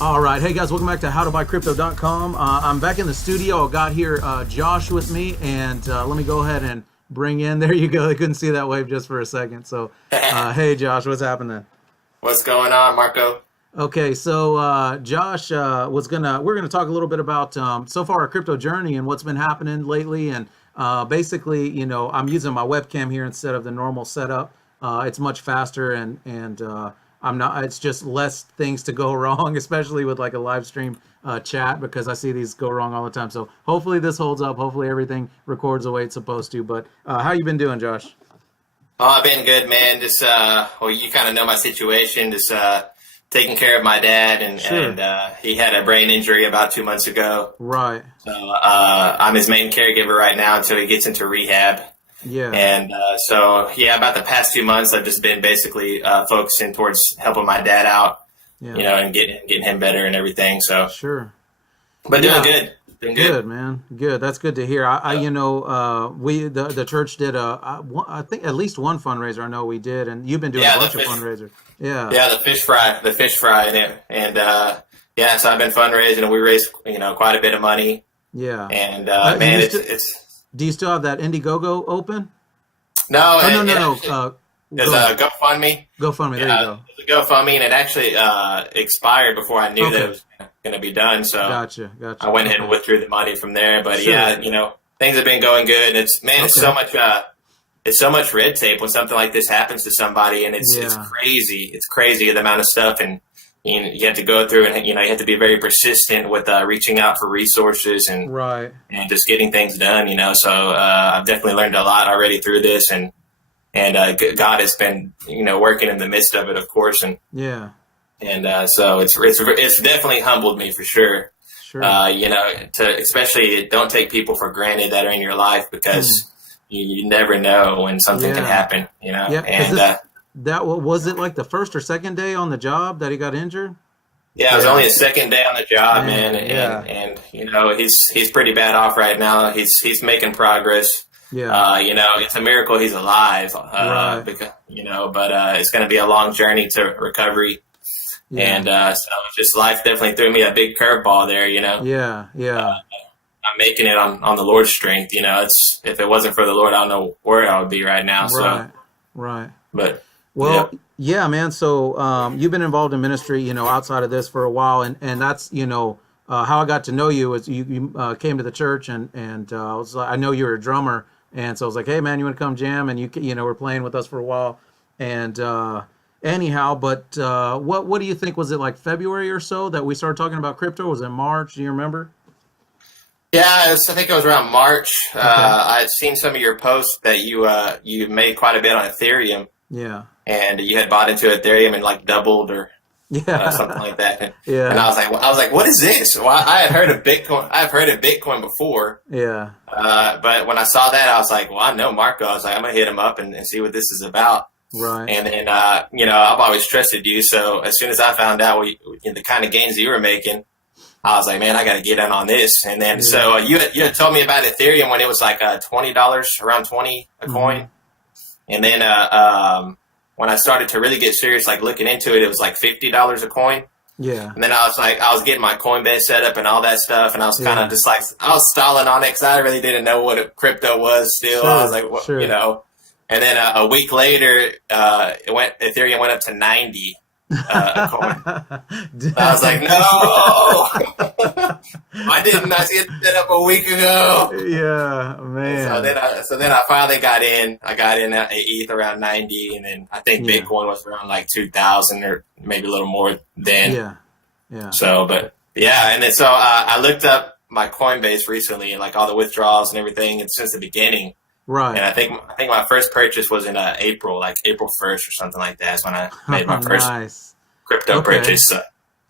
All right. Hey, guys, welcome back to howtobuycrypto.com. I'm back in the studio. I got here Josh with me, and let me go ahead and bring in. There you go. I couldn't see that wave just for a second. So, hey, Josh, what's happening? What's going on, Marco? Okay, so Josh we're gonna talk a little bit about so far our crypto journey and what's been happening lately, and basically, I'm using my webcam here instead of the normal setup. It's much faster, and I'm not. It's just less things to go wrong, especially with like a live stream chat, because I see these go wrong all the time. So hopefully this holds up. Hopefully everything records the way it's supposed to. But how you been doing, Josh? Oh, I've been good, man. Just well, you kind of know my situation. Just taking care of my dad, and Sure. he had a brain injury about 2 months ago. Right. So I'm his main caregiver right now until he gets into rehab. Yeah. And so yeah, about the past 2 months, I've just been basically focusing towards helping my dad out, Yeah. and getting him better and everything. So, Sure. but Yeah. doing good. Doing Good, good. man. Good. That's good to hear. The church did I think at least one fundraiser. I know we did, and you've been doing Yeah, a the bunch of fish. fundraisers. Yeah. Yeah, the fish fry, and yeah. So I've been fundraising, and we raised quite a bit of money, Yeah. and You man, still, it's do you still have that Indiegogo open? no, Oh, no, it no, no. actually Go there's a ahead. GoFundMe. GoFundMe. There you go. There's a GoFundMe, and it actually expired before I knew that it Okay. was going to be done. So Gotcha. I went ahead Okay. and withdrew the money from there. But Sure. yeah, things have been going good. And it's Okay. it's so much red tape when something like this happens to somebody, and it's Yeah. crazy. It's crazy the amount of stuff, and you have to go through, and you have to be very persistent with reaching out for resources Right. and just getting things done. So I've definitely learned a lot already through this, and God has been working in the midst of it, of course, Yeah. and so it's definitely humbled me for sure. Sure. To especially don't take people for granted that are in your life, because you never know when something can Yeah. happen. Yeah. Was it like the first or second day on the job that he got injured? Yeah, it was Yeah. only his second day on the job, Man, man, yeah. and he's pretty bad off right now. He's making progress. Yeah. It's a miracle he's alive. Right. Because but it's going to be a long journey to recovery. Yeah. And so it's just life definitely threw me a big curveball there. Yeah. Yeah. I'm making it on the Lord's strength. It's if it wasn't for the Lord, I don't know where I would be right now. So, Right. Right. but Well, yeah. yeah, man. So you've been involved in ministry, outside of this for a while, and that's how I got to know you is you came to the church, and I know you were a drummer, and so I was like, hey, man, you want to come jam? And you were playing with us for a while, and anyhow, but what do you think? Was it like February or so that we started talking about crypto? Was it March? Do you remember? Yeah, I think it was around March. Okay. I'd seen some of your posts that you made quite a bit on Ethereum, Yeah. and you had bought into Ethereum and like doubled or Yeah. something like that. And Yeah. I was like, what is this? Well, I had heard of Bitcoin. I've heard of Bitcoin before, Yeah. but when I saw that, I was like, well, I know Marco. I was like, I'm gonna hit him up and see what this is about. Right. And then I've always trusted you. So as soon as I found out the kind of gains you were making, I was like, man, I got to get in on this. And then so you had told me about Ethereum when it was like $20, around 20 a coin. And then when I started to really get serious, like looking into it, it was like $50 a coin. Yeah. And then I was getting my Coinbase set up and all that stuff, and I was kind Yeah. of just like, I was stalling on it because I really didn't know what a crypto was still. Sure, I was like, what, sure. And then a week later, Ethereum went up to 90 a coin. I was like, no, why didn't I get set up a week ago? Yeah, man. So then I finally got in. I got in at ETH around 90, and then I think Yeah. Bitcoin was around like 2,000 or maybe a little more then. Yeah. Yeah. So, but yeah, and then so I looked up my Coinbase recently and like all the withdrawals and everything, and since the beginning. Right. And I think my first purchase was in April, like April 1st or something like that. Is when I made my first Nice. crypto Okay. purchase. So,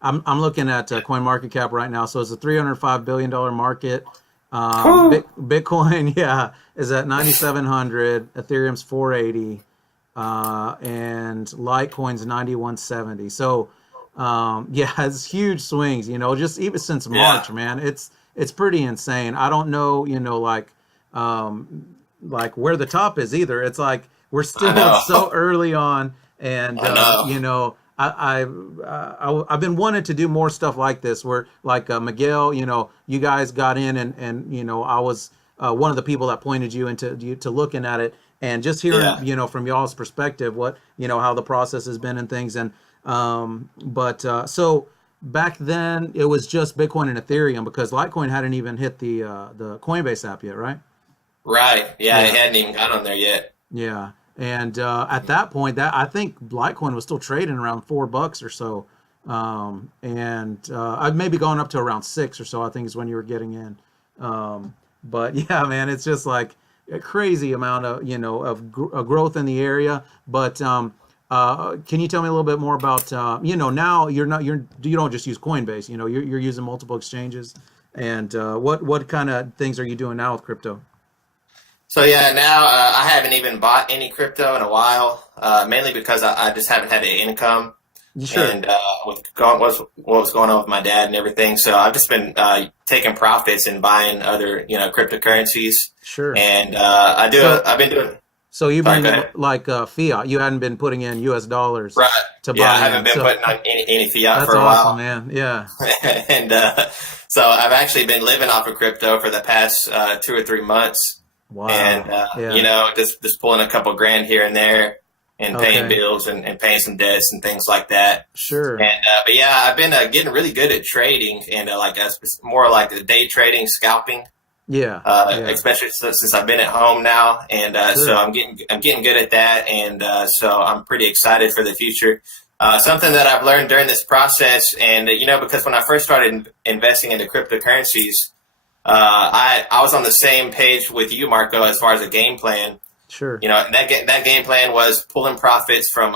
I'm looking at CoinMarketCap right now. So it's a $305 billion market. Whew. Bitcoin, yeah, is at 9,700. Ethereum's 480, and Litecoin's 9,170. So, yeah, it's huge swings. Just even since March, man, it's pretty insane. I don't know, like where the top is either. It's like we're still so early on, and I've been wanting to do more stuff like this, where like Miguel, you guys got in, and I was one of the people that pointed you to looking at it, and just hearing, Yeah. from y'all's perspective, what, how the process has been and things. And so back then it was just Bitcoin and Ethereum, because Litecoin hadn't even hit the Coinbase app yet, right? Right. Yeah, it Yeah. hadn't even got on there yet. Yeah. And at that point, that I think Litecoin was still trading around $4 or so, and I've maybe gone up to around 6 or so, I think, is when you were getting in. But yeah, man, it's just like a crazy amount of of growth in the area. But can you tell me a little bit more about now you don't just use Coinbase, you're using multiple exchanges, and what kind of things are you doing now with crypto? So yeah, now I haven't even bought any crypto in a while, mainly because I just haven't had the income, Sure. and what was going on with my dad and everything. So I've just been taking profits and buying other cryptocurrencies, Sure. and So I've been doing. So you've Sorry, been go ahead. like fiat. You hadn't been putting in US dollars Right. to Yeah, I buy haven't in. been So putting on any fiat that's for a awesome, while, man. Yeah. and so I've actually been living off of crypto for the past 2 or 3 months. And Wow. Yeah. just pulling a couple grand here and there, and paying Okay. bills, and paying some debts and things like that. Sure. And but yeah, I've been getting really good at trading, and more like the day trading, scalping, Yeah. Yeah. especially since I've been at home now, and so Sure. I'm getting good at that, and so I'm pretty excited for the future. Something that I've learned during this process, and because when I first started investing into cryptocurrencies, I was on the same page with you, Marco, as far as a game plan. Sure. That game plan was pulling profits from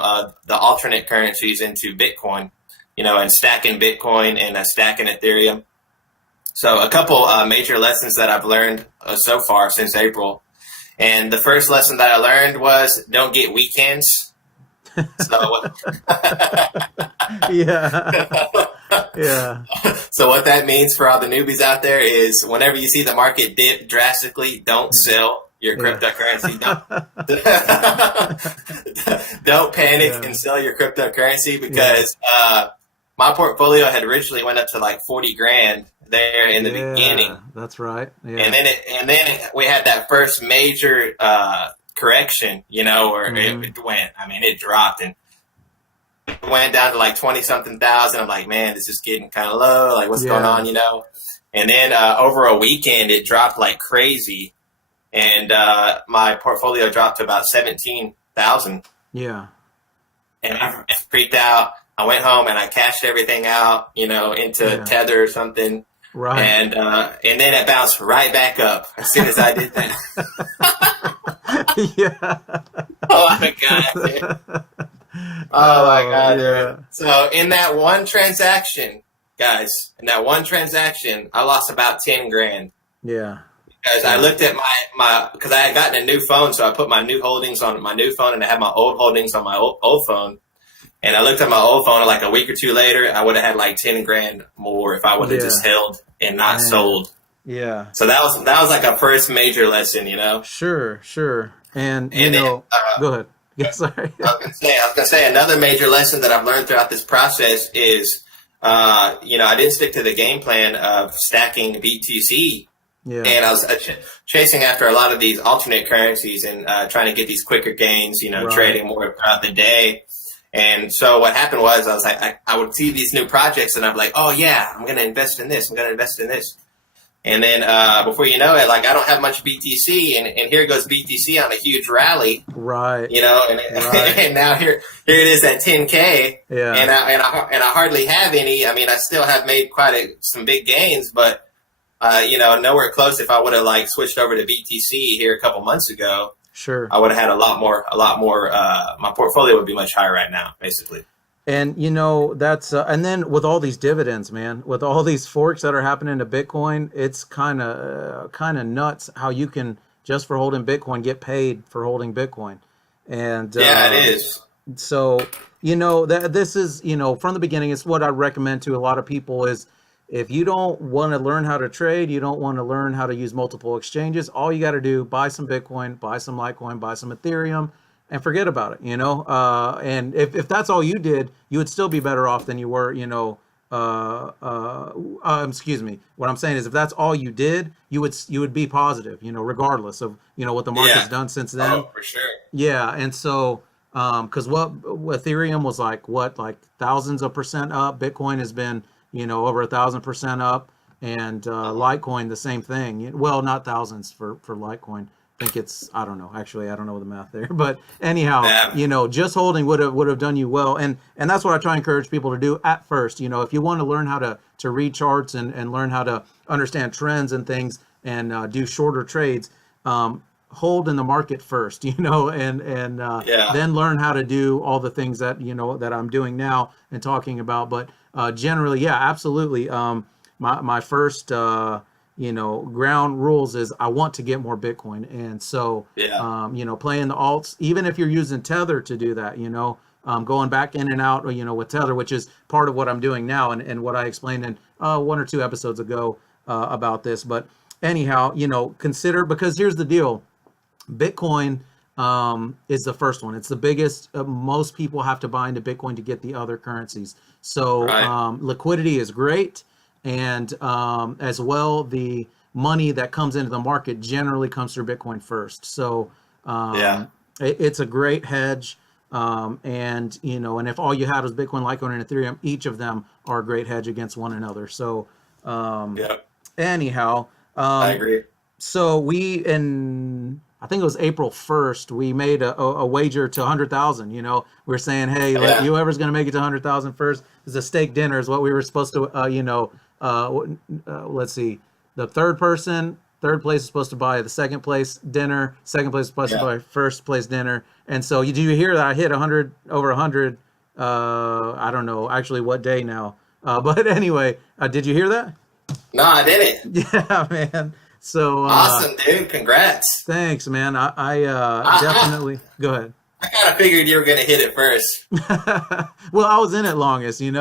the alternate currencies into Bitcoin, and stacking Bitcoin and stacking Ethereum. So a couple major lessons that I've learned so far since April. And the first lesson that I learned was don't get weekends. So Yeah. Yeah. So what that means for all the newbies out there is whenever you see the market dip drastically, don't sell your Yeah. cryptocurrency. Don't panic Yeah. and sell your cryptocurrency, because my portfolio had originally went up to like 40 grand there in the beginning. That's right. Yeah. And then we had that first major correction, where it went. I mean, it dropped and it went down to like 20 something thousand. I'm like, man, this is getting kind of low. Like, what's going on, And then over a weekend, it dropped like crazy, and my portfolio dropped to about 17,000. Yeah. And I freaked out. I went home and I cashed everything out, into Tether or something. Right. And then it bounced right back up as soon as I did that. Yeah. Oh my God, dude. Oh my God. Yeah. So in that one transaction, guys, I lost about 10 grand. Yeah. Because I looked at because I had gotten a new phone, so I put my new holdings on my new phone, and I had my old holdings on my old phone. And I looked at my old phone, and like a week or two later, I would have had like 10 grand more if I would have just held and not sold. Yeah. So that was like a first major lesson, Sure. Sure. And And then, go ahead. Yeah. Sorry. I was gonna say another major lesson that I've learned throughout this process is, I didn't stick to the game plan of stacking BTC. Yeah. And I was chasing after a lot of these alternate currencies and trying to get these quicker gains, Right. trading more throughout the day. And so what happened was I was like, I would see these new projects and I'm like, oh yeah, I'm going to invest in this. I'm going to invest in this. And then before you know it, like I don't have much BTC, and here goes BTC on a huge rally, Right. and, and now here it is at 10K, Yeah. and I hardly have any. I mean, I still have made quite some big gains, but nowhere close. If I would have like switched over to BTC here a couple months ago, Sure. I would have had a lot more. My portfolio would be much higher right now, basically. And that's and then with all these dividends, man, with all these forks that are happening to Bitcoin, it's kind of nuts how you can, just for holding Bitcoin, get paid for holding Bitcoin. And Yeah, it is. So that this is from the beginning, it's what I recommend to a lot of people is, if you don't want to learn how to trade, you don't want to learn how to use multiple exchanges, all you got to do, buy some Bitcoin, buy some Litecoin, buy some Ethereum, and forget about it, and if that's all you did, you would still be better off than you were, excuse me. What I'm saying is if that's all you did, you would be positive, regardless of, what the market's done since then. Oh, for sure. Yeah. And so, because what Ethereum was like thousands of percent up. Bitcoin has been, over 1,000% up, and Litecoin the same thing. Well, not thousands for Litecoin. I think it's, I don't know. Actually, I don't know the math there, but anyhow, just holding would have done you well, and that's what I try to encourage people to do at first. If you want to learn how to read charts and learn how to understand trends and things, and do shorter trades, hold in the market first, and then learn how to do all the things that that I'm doing now and talking about. But generally, yeah, absolutely. My first ground rules is I want to get more Bitcoin, and so playing the alts, even if you're using Tether to do that, going back in and out, with Tether, which is part of what I'm doing now, and what I explained in 1 or 2 episodes ago about this. But anyhow, consider, because here's the deal. Bitcoin is the first one. It's the biggest. Most people have to buy into Bitcoin to get the other currencies. So liquidity is great. And as well, the money that comes into the market generally comes through Bitcoin first. So it's a great hedge. And if all you had was Bitcoin, Litecoin, and Ethereum, each of them are a great hedge against one another. So anyhow, I agree. So I think it was April 1st, we made a wager to 100,000. We're saying, hey, whoever's going to make it to 100,000 first is a steak dinner, is what we were supposed to, let's see, the third place is supposed to buy the second place dinner, second place is supposed to buy first place dinner. And so do you hear that I hit 100, over 100, I don't know actually what day now, but anyway, did you hear that? No, I didn't. Yeah, man. So awesome, dude! Congrats. Thanks, man. I definitely go ahead. I kind of figured you were going to hit it first. Well, I was in it longest, and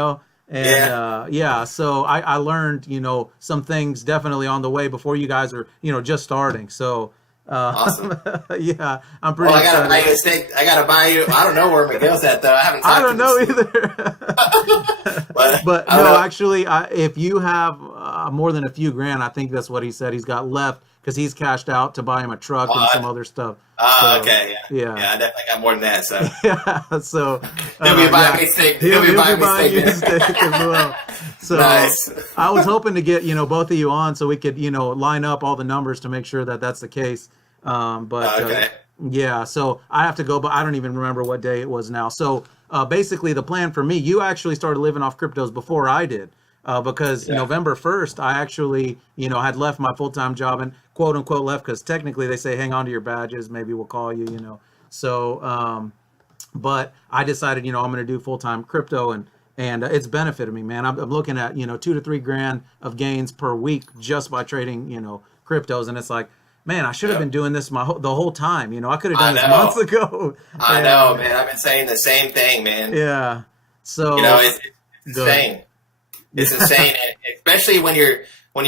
so I learned, some things definitely on the way before you guys are, just starting. So awesome. Yeah, I'm pretty. Well, I gotta buy you a steak. I gotta buy you. I don't know where Miguel's at though. I haven't. I don't know either. But no, actually, if you have more than a few grand, I think that's what he said he's got left, because he's cashed out to buy him a truck and some other stuff. Oh, okay. Yeah. I definitely got more than that. So yeah. So he'll be buying me steak. He'll be buying me steak as well. So nice. I was hoping to get both of you on so we could line up all the numbers to make sure that that's the case. But yeah, so I have to go, but I don't even remember what day it was now. So basically the plan for me, you actually started living off cryptos before I did, because November 1st, I actually, had left my full-time job, and quote unquote left, because technically they say, hang on to your badges, maybe we'll call you, So, but I decided, I'm going to do full-time crypto, and it's benefited me, man. I'm looking at, 2 to 3 grand of gains per week just by trading, cryptos. And it's like, man, I should have been doing this the whole time. I could have done this months ago. I know, man. I've been saying the same thing, man. Yeah. So it's insane. It's insane, and especially when you're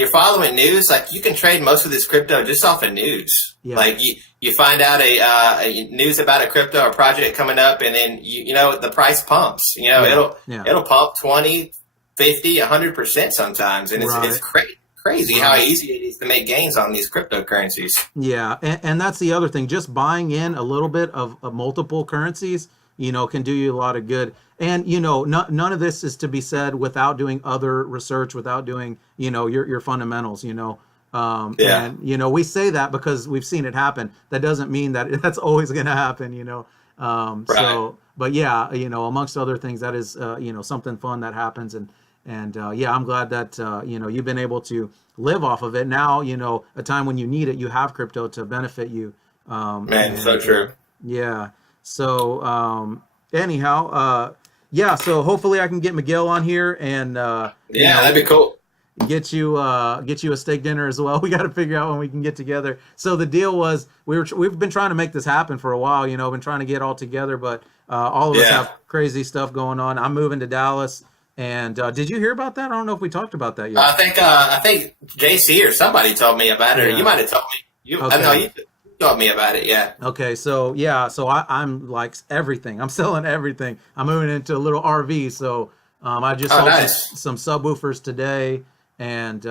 following news. Like, you can trade most of this crypto just off of news. Yeah. Like you find out a news about a crypto or project coming up, and then the price pumps. It'll pump 20, 50, 100% sometimes, and it's crazy how easy it is to make gains on these cryptocurrencies. Yeah, and that's the other thing. Just buying in a little bit of multiple currencies, can do you a lot of good. And, none of this is to be said without doing other research, without doing, your fundamentals, And, we say that because we've seen it happen. That doesn't mean that that's always going to happen, Right. So, but yeah, amongst other things, that is, something fun that happens. And I'm glad that, you've been able to live off of it. Now, a time when you need it, you have crypto to benefit you. So true. Yeah. So, anyhow, so hopefully I can get Miguel on here, and that'd be cool. Get you a steak dinner as well. We got to figure out when we can get together. So the deal was we've been trying to make this happen for a while. Been trying to get all together, but all of us have crazy stuff going on. I'm moving to Dallas, and did you hear about that? I don't know if we talked about that yet. I think JC or somebody told me about it. Or you might have told me. Okay. told me about it. Yeah. Okay, so yeah, so I'm like everything. I'm selling everything. I'm moving into a little RV. So I just Oh, sold nice. some subwoofers today, and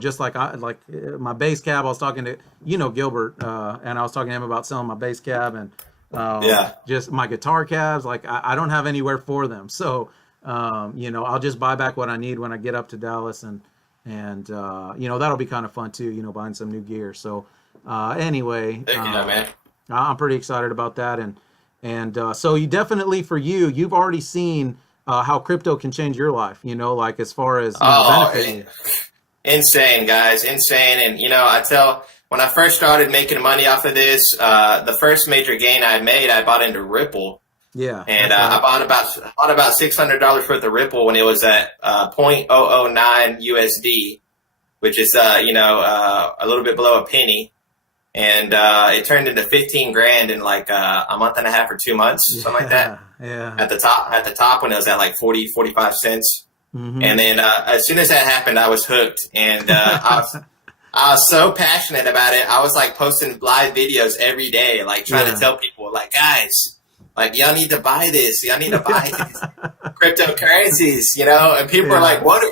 just like my bass cab. I was talking to Gilbert, and I was talking to him about selling my bass cab and Yeah. just my guitar cabs. Like I don't have anywhere for them, so I'll just buy back what I need when I get up to Dallas, and that'll be kind of fun too. Buying some new gear. So anyway. Thank you, man. I'm pretty excited about that, and so you definitely for you've already seen how crypto can change your life. Like as far as Oh, benefiting you. insane, guys, insane. And when I first started making money off of this, the first major gain I made, I bought into Ripple, Yeah, and that's right. I bought about $600 worth of Ripple when it was at 0.009 USD, which is a little bit below a penny. And it turned into 15 grand in like a month and a half or 2 months, something like that. Yeah. At the top when it was at like 45 cents. Hmm. And then as soon as that happened, I was hooked, and I was so passionate about it. I was like posting live videos every day, like trying to tell people, like, guys, like y'all need to buy this, y'all need to buy these cryptocurrencies, and people are like, what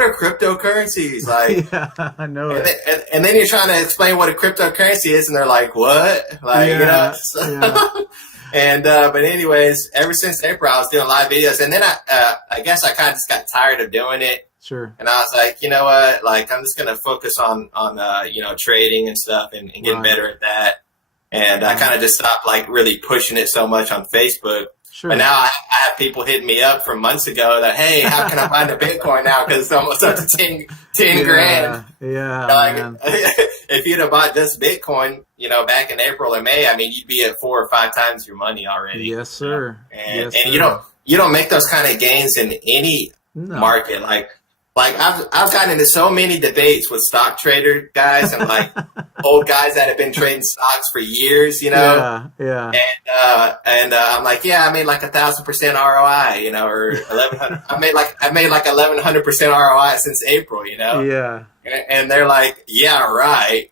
are cryptocurrencies? Like, Yeah, I know and it. then you're trying to explain what a cryptocurrency is, and they're like, what? Like, Yeah, so- yeah, and but anyways, ever since April, I was doing live videos, and then I guess I kind of just got tired of doing it, sure. and I was like, you know what? Like, I'm just gonna focus on trading and stuff, and getting Right. better at that. And I kind of just stopped like really pushing it so much on Facebook. Sure. But now I have people hitting me up from months ago that, hey, how can I find a Bitcoin now? Because it's almost up to 10 grand. Yeah, Like, man. if you'd have bought just Bitcoin, back in April or May, I mean, you'd be at 4 or 5 times your money already. Yes, sir. And, Yes, and sir. you don't make those kind of gains in any No. market. Like I've gotten into so many debates with stock trader guys and like old guys that have been trading stocks for years, Yeah, yeah. and I'm like, yeah, I made like 1,000% ROI, or 1,100. I made like 1,100% ROI since April, Yeah. and they're like, yeah, right,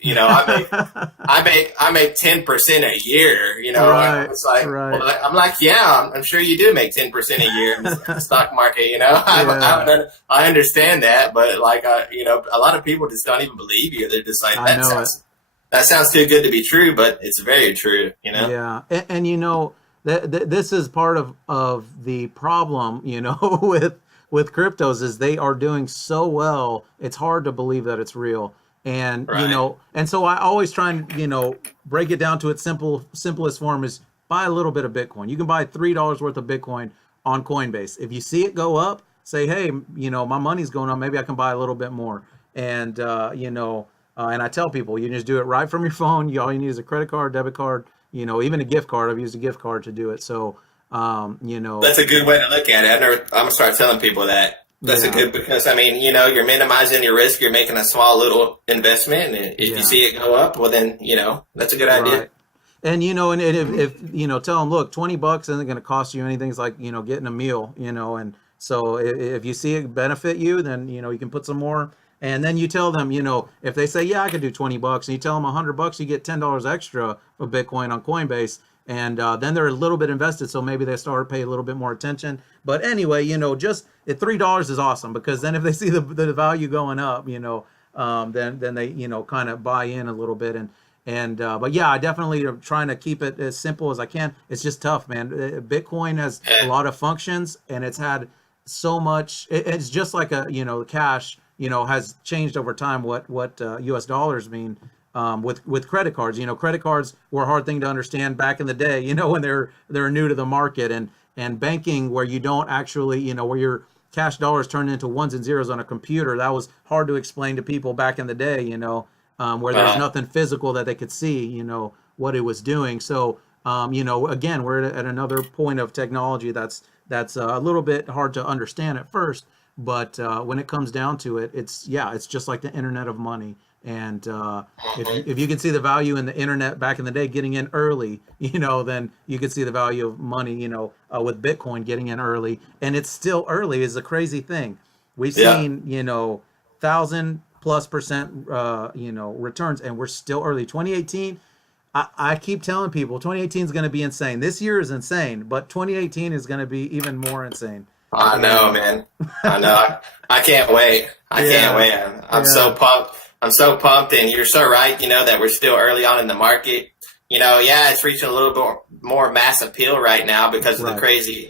I make 10% a year, Right, It's like, right. well, I'm like, yeah, I'm sure you do make 10% a year in the stock market, I understand that, but like, a lot of people just don't even believe you. They're just like, I know it. that sounds too good to be true, but it's very true, Yeah, and this is part of the problem, with cryptos is they are doing so well. It's hard to believe that it's real, and Right. and so I always try and break it down to its simplest form is buy a little bit of Bitcoin. You can buy $3 worth of Bitcoin on Coinbase. If you see it go up, say, hey, my money's going up. Maybe I can buy a little bit more, and and I tell people, you just do it right from your phone. All you need is a credit card, debit card, even a gift card. I've used a gift card to do it. So, That's a good way to look at it. I'm gonna start telling people that. That's a Yeah. good, because I mean, you're minimizing your risk. You're making a small little investment, and if Yeah. you see it go up, well, then that's a good idea. Right. And and if tell them, look, $20 isn't going to cost you anything. It's like getting a meal, and so if you see it benefit you, then you can put some more. And then you tell them, if they say, yeah, I could do $20, and you tell them $100, you get $10 extra for Bitcoin on Coinbase, and then they're a little bit invested, so maybe they start to pay a little bit more attention. But anyway, just at $3 is awesome, because then if they see the value going up, then they kind of buy in a little bit. But yeah, I definitely am trying to keep it as simple as I can. It's just tough, man. Bitcoin has a lot of functions, and it's had so much. It's just like cash. Has changed over time what U.S. dollars mean with credit cards. Credit cards were a hard thing to understand back in the day. When they're new to the market, and banking where you don't actually where your cash dollars turn into ones and zeros on a computer. That was hard to explain to people back in the day. Where there's nothing physical that they could see. What it was doing. So again, we're at another point of technology that's a little bit hard to understand at first. But when it comes down to it, it's just like the internet of money. And if you can see the value in the internet back in the day, getting in early, then you can see the value of money, with Bitcoin getting in early. And it's still early is a crazy thing. We've Yeah. seen, 1,000+% returns, and we're still early. 2018, I keep telling people 2018 is going to be insane. This year is insane, but 2018 is going to be even more insane. I know, man. I know. I can't wait. I can't wait. I'm so pumped. I'm so pumped, and you're so right. That we're still early on in the market. It's reaching a little bit more mass appeal right now because of the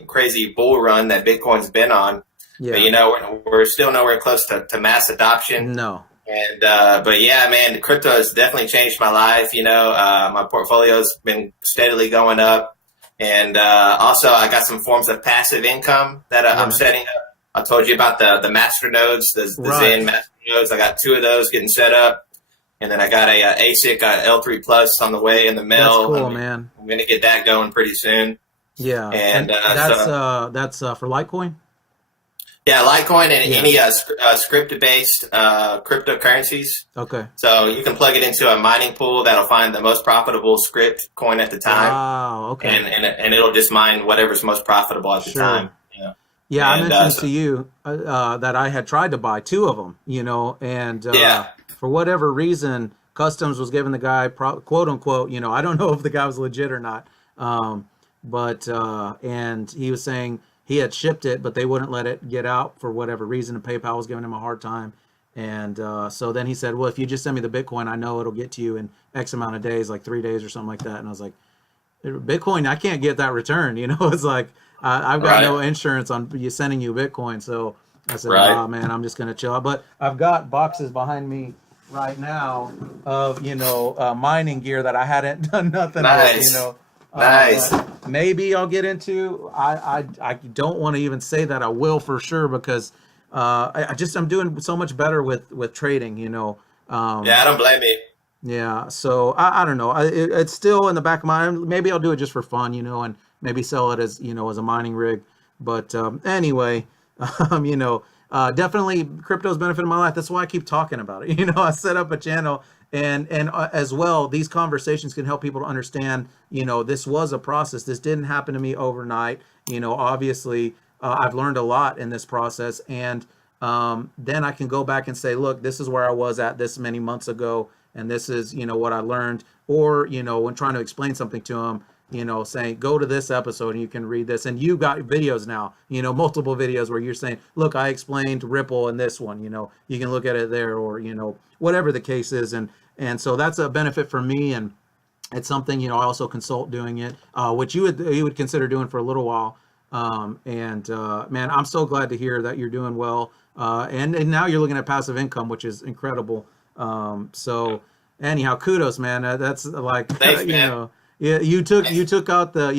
crazy bull run that Bitcoin's been on. Yeah. But we're still nowhere close to mass adoption. No. And but yeah, man, crypto has definitely changed my life. My portfolio's been steadily going up, and also I got some forms of passive income that I'm setting up. I told you about the master nodes, the Zen master nodes. I got 2 of those getting set up, and then I got a ASIC L3 Plus on the way in the mail. That's cool, man. I'm gonna get that going pretty soon. Yeah, and that's for Litecoin. Yeah, Litecoin and any script-based cryptocurrencies. Okay. So you can plug it into a mining pool that'll find the most profitable script coin at the time. Wow. Okay. And it'll just mine whatever's most profitable at the time. Yeah, I mentioned to you that I had tried to buy 2 of them. And for whatever reason, Customs was giving the guy quote unquote. I don't know if the guy was legit or not. But and he was saying he had shipped it, but they wouldn't let it get out for whatever reason. And PayPal was giving him a hard time. And so then he said, well, if you just send me the Bitcoin, I know it'll get to you in X amount of days, like 3 days or something like that. And I was like, Bitcoin, I can't get that return. It's like, I've got no insurance on you sending you Bitcoin. So I said, oh, man, I'm just going to chill out. But I've got boxes behind me right now of, mining gear that I hadn't done nothing with, Nice. Maybe I'll get into. I don't want to even say that I will for sure because I'm doing so much better with trading. I don't blame you. Yeah. So I don't know. It's still in the back of my mind. Maybe I'll do it just for fun, and maybe sell it as as a mining rig. But anyway, definitely crypto's benefited my life. That's why I keep talking about it. I set up a channel. And as well, these conversations can help people to understand, this was a process. This didn't happen to me overnight. Obviously, I've learned a lot in this process. And then I can go back and say, look, this is where I was at this many months ago. And this is, what I learned. Or, when trying to explain something to them, saying, go to this episode and you can read this. And you got videos now, multiple videos where you're saying, look, I explained Ripple in this one, you can look at it there or, whatever the case is. And so that's a benefit for me. And it's something, I also consult doing it, which you would consider doing for a little while. Man, I'm so glad to hear that you're doing well. And now you're looking at passive income, which is incredible. So anyhow, kudos, man. That's like, thanks, man. Yeah, you took out the,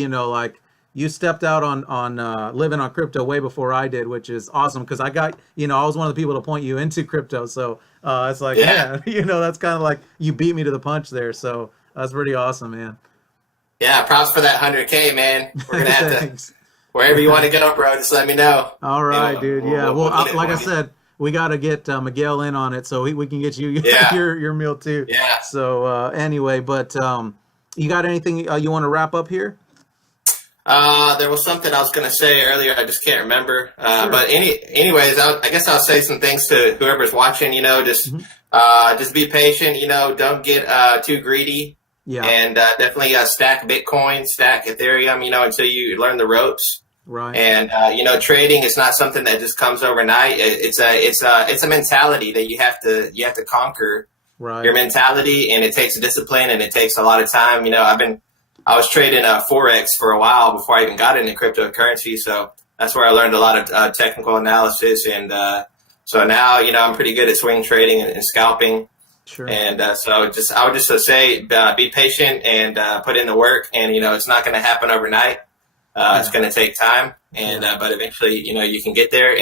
you stepped out on living on crypto way before I did, which is awesome because I got, I was one of the people to point you into crypto. So it's like, that's kind of like you beat me to the punch there. So that's pretty awesome, man. Yeah, props for that 100K, man. We're gonna have to wherever you want to go, bro. Just let me know. All right, dude. Yeah. Well, like I said, we got to get Miguel in on it so we can get you your meal too. Yeah. So anyway, but you got anything you want to wrap up here? There was something I was going to say earlier. I just can't remember. Sure. But anyways, I guess I'll say some things to whoever's watching. Just be patient. Don't get too greedy. Yeah. And definitely stack Bitcoin, stack Ethereum. Until you learn the ropes. Right. And trading is not something that just comes overnight. It's a mentality that you have to conquer. Right. Your mentality, and it takes discipline, and it takes a lot of time. I was trading Forex for a while before I even got into cryptocurrency. So that's where I learned a lot of technical analysis. And so now, I'm pretty good at swing trading and scalping. Sure. And so I would just say, be patient and put in the work. And, it's not going to happen overnight. It's going to take time. And but eventually, you can get there.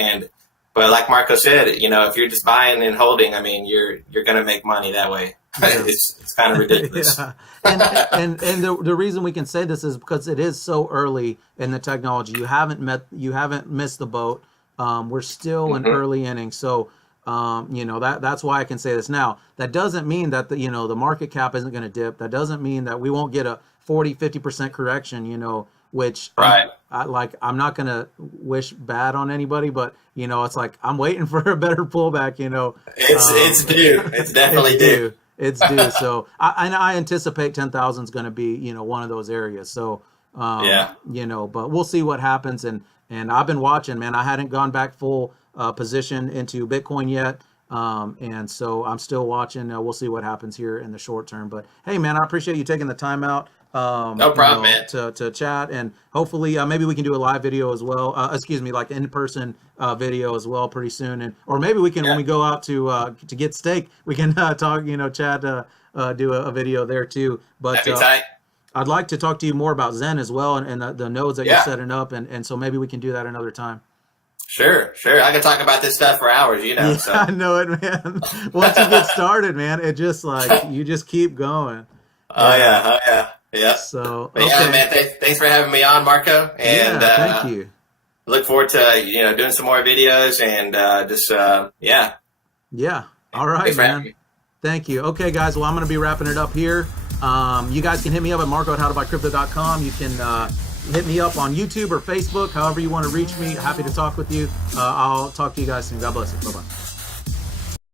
But like Marco said, if you're just buying and holding, you're going to make money that way. Yeah. It's kind of ridiculous. Yeah. And the reason we can say this is because it is so early in the technology. You haven't missed the boat. We're still in early innings. So, that's why I can say this now. That doesn't mean that the market cap isn't going to dip. That doesn't mean that we won't get a 40-50% correction, which right. I'm not going to wish bad on anybody, but it's like I'm waiting for a better pullback, It's due. It's definitely due. it's due. So I anticipate 10,000 is going to be, you know, one of those areas. So, Yeah. you know, but we'll see what happens. And I've been watching, man. I hadn't gone back full position into Bitcoin yet. And so I'm still watching. We'll see what happens here in the short term. But hey, man, I appreciate you taking the time out. No problem, man. To chat, and hopefully maybe we can do a live video as well. Excuse me, like in-person video as well pretty soon, and or maybe we can when we go out to get steak, we can talk, you know, chat, do a video there too. But That'd be tight. I'd like to talk to you more about Zen as well, and the nodes that you're setting up, and so maybe we can do that another time. Sure. I can talk about this stuff for hours, you know. Yeah, So. I know it, man. Once you get started, man, it just like you just keep going. Oh yeah. So okay. Yeah, man. Thanks for having me on, Marco. And thank you. Look forward to doing some more videos and Yeah. All right, man. Thank you. Okay, guys. Well, I'm going to be wrapping it up here. You guys can hit me up at marco@howtobuycrypto.com. You can hit me up on YouTube or Facebook, however you want to reach me. Happy to talk with you. I'll talk to you guys soon. God bless you. Bye-bye.